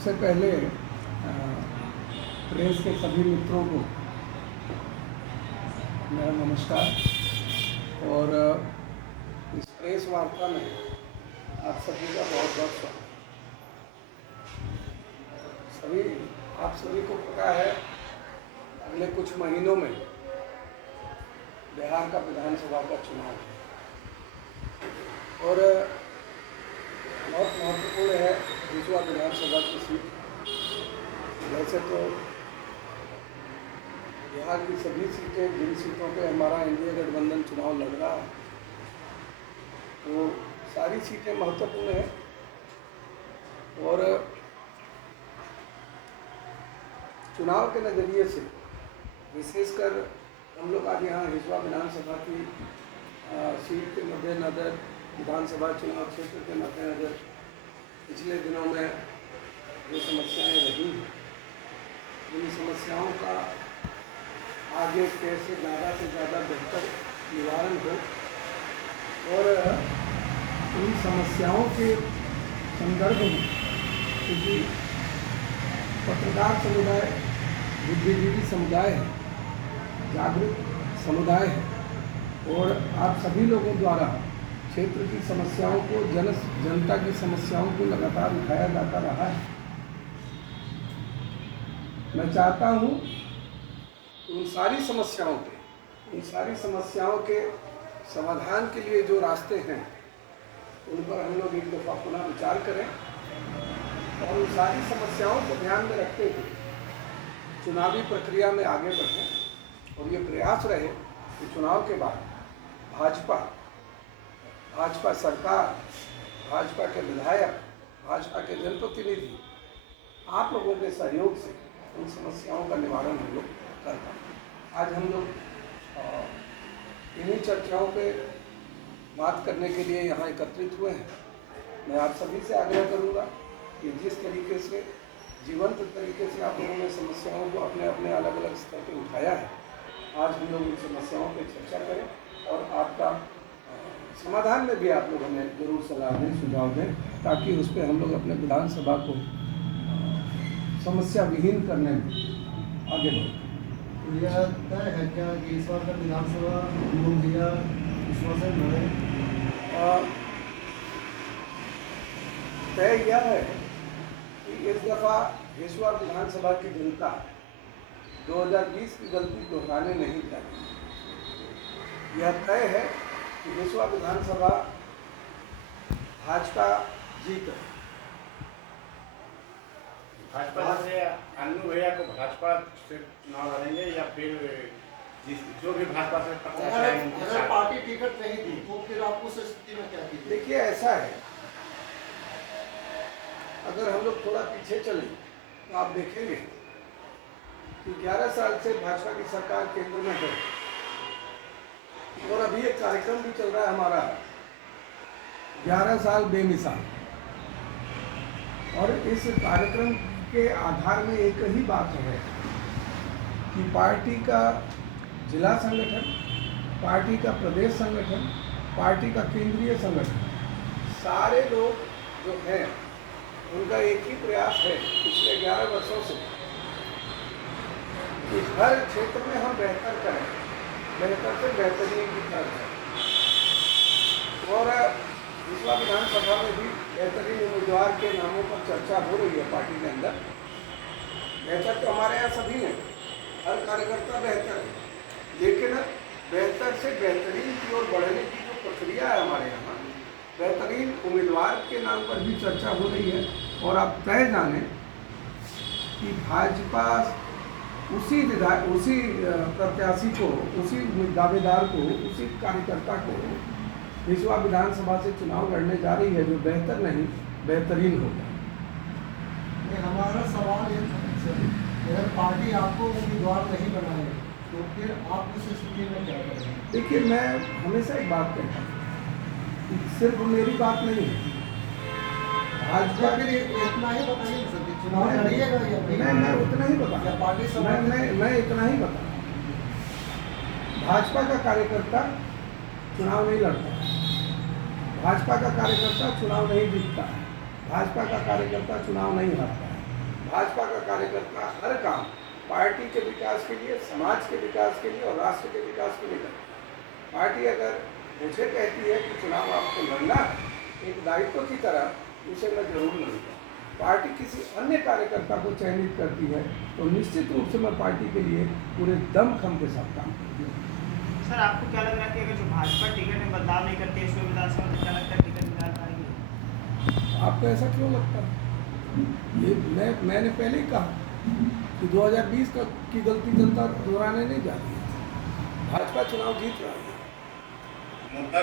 सबसे पहले प्रेस के सभी मित्रों को मेरा नमस्कार और इस प्रेस वार्ता में आप सभी का बहुत बहुत स्वागत। आप सभी को पता है अगले कुछ महीनों में बिहार का विधानसभा का चुनाव है और बहुत महत्वपूर्ण है दूसरा विधानसभा की सीट। वैसे तो बिहार की सभी सीटें, जिन सीटों पे हमारा एनडीए गठबंधन चुनाव लड़ रहा है वो सारी सीटें महत्वपूर्ण हैं और चुनाव के नज़रिए से विशेषकर हम लोग आज यहाँ हिजवा विधानसभा की सीट के मद्देनज़र, विधानसभा चुनाव क्षेत्र के मद्देनज़र पिछले दिनों में जो समस्याएं रही हैं उन समस्याओं का आगे कैसे ज़्यादा से ज़्यादा बेहतर निवारण हो और उन समस्याओं के संदर्भ में, क्योंकि पत्रकार समुदाय बुद्धिजीवी समुदाय है, जागरूक समुदाय है और आप सभी लोगों द्वारा क्षेत्र की समस्याओं को, जनता की समस्याओं को लगातार उठाया जाता रहा है। मैं चाहता हूँ उन सारी समस्याओं के समाधान के लिए जो रास्ते हैं उन पर हम लोग एक दफ़ा पुनः विचार करें और उन सारी समस्याओं को ध्यान में रखते हुए चुनावी प्रक्रिया में आगे बढ़ें और ये प्रयास रहे कि चुनाव के बाद भाजपा सरकार, भाजपा के विधायक, भाजपा के जनप्रतिनिधि आप लोगों के सहयोग से उन समस्याओं का निवारण हम लोग कर पाएँ। आज हम लोग इन्हीं चर्चाओं पे बात करने के लिए यहाँ एकत्रित हुए हैं। मैं आप सभी से आग्रह करूँगा कि जिस तरीके से जीवंत तरीके से आप लोगों ने समस्याओं को अपने अपने अलग अलग स्तर पर उठाया है, आज हम लोग उन समस्याओं पर चर्चा करें और आपका समाधान में भी आप लोग हमें जरूर सलाह दें, सुझाव दें, ताकि उस पर हम लोग अपने विधानसभा को समस्या विहीन करने में आगे बढ़ें। यह तय है क्या कि इस बार का विधानसभा भैया विश्वास लड़े? तय यह है कि इस दफ़ा हिजवा विधानसभा की जनता 2020 की गलती दोहराने नहीं चाहती। यह तय है कि हिजवा विधानसभा भाजपा जीत है। भाजपा से अन्नू भैया को भाजपा से चुनाव लड़ेंगे या फिर जो भी भाजपा से अगर पार्टी टिकट नहीं दी तो फिर आप उस स्थिति में क्या कीजिए? देखिए, ऐसा है, अगर हम लोग थोड़ा पीछे चलें तो आप देखेंगे कि 11 साल से भाजपा की सरकार केंद्र में है और अभी एक कार्यक्रम भी चल रहा है हमारा 11 साल बेमिसाल, और इस कार्यक्रम के आधार में एक ही बात है कि पार्टी का जिला संगठन, पार्टी का प्रदेश संगठन, पार्टी का केंद्रीय संगठन, सारे लोग जो हैं उनका एक ही प्रयास है पिछले 11 वर्षों से कि हर क्षेत्र में हम बेहतर करें, बेहतर से बेहतरीन की तरफ है। और हिजवा विधानसभा में भी बेहतरीन उम्मीदवार के नामों पर चर्चा हो रही है पार्टी के अंदर। बेहतर तो हमारे यहाँ सभी हैं, हर कार्यकर्ता बेहतर है, लेकिन बेहतर से बेहतरीन की ओर बढ़ने की जो प्रक्रिया है हमारे यहाँ, बेहतरीन उम्मीदवार के नाम पर भी चर्चा हो रही है। और आप तय जानें कि भाजपा उसी प्रत्याशी को, उसी दावेदार को, उसी कार्यकर्ता को हिजवा विधानसभा से चुनाव लड़ने जा रही है जो बेहतर नहीं बेहतरीन होगा। हमारा सवाल ये था, अगर पार्टी आपको उम्मीदवार नहीं बनाए तो फिर आप उस स्थिति में क्या करेंगे? देखिए, मैं हमेशा एक बात कहता हूँ, सिर्फ मेरी बात नहीं है, भाजपा फिर इतना ही बताइए सर, चुनाव लड़िएगा या मैं उतना ही बता, पार्टी मैं इतना ही बता, भाजपा का कार्यकर्ता चुनाव नहीं लड़ता, भाजपा का कार्यकर्ता चुनाव नहीं जीतता, भाजपा का कार्यकर्ता चुनाव नहीं हारता है। भाजपा का कार्यकर्ता हर काम पार्टी के विकास के लिए, समाज के विकास के लिए और राष्ट्र के विकास के लिए करता है। पार्टी अगर मुझे कहती है कि चुनाव आपको लड़ना एक दायित्व की तरह, उसे मैं जरूर लड़ूंगा। पार्टी किसी अन्य कार्यकर्ता को चयनित करती है तो निश्चित रूप से मैं पार्टी के लिए पूरे दमखम के साथ काम करूँगा। सर आपको क्या लग रहा है कि अगर जो भाजपा टिकट में बदलाव नहीं करती है इसमें विधानसभा में, क्या लगता है टिकट निकाल पाएगी? आपको ऐसा क्यों लगता है? ये मैंने पहले ही कहा कि 2020 की गलती जनता दोहराने नहीं जा रही है। भाजपा चुनाव जीत रहा है। मुद्दा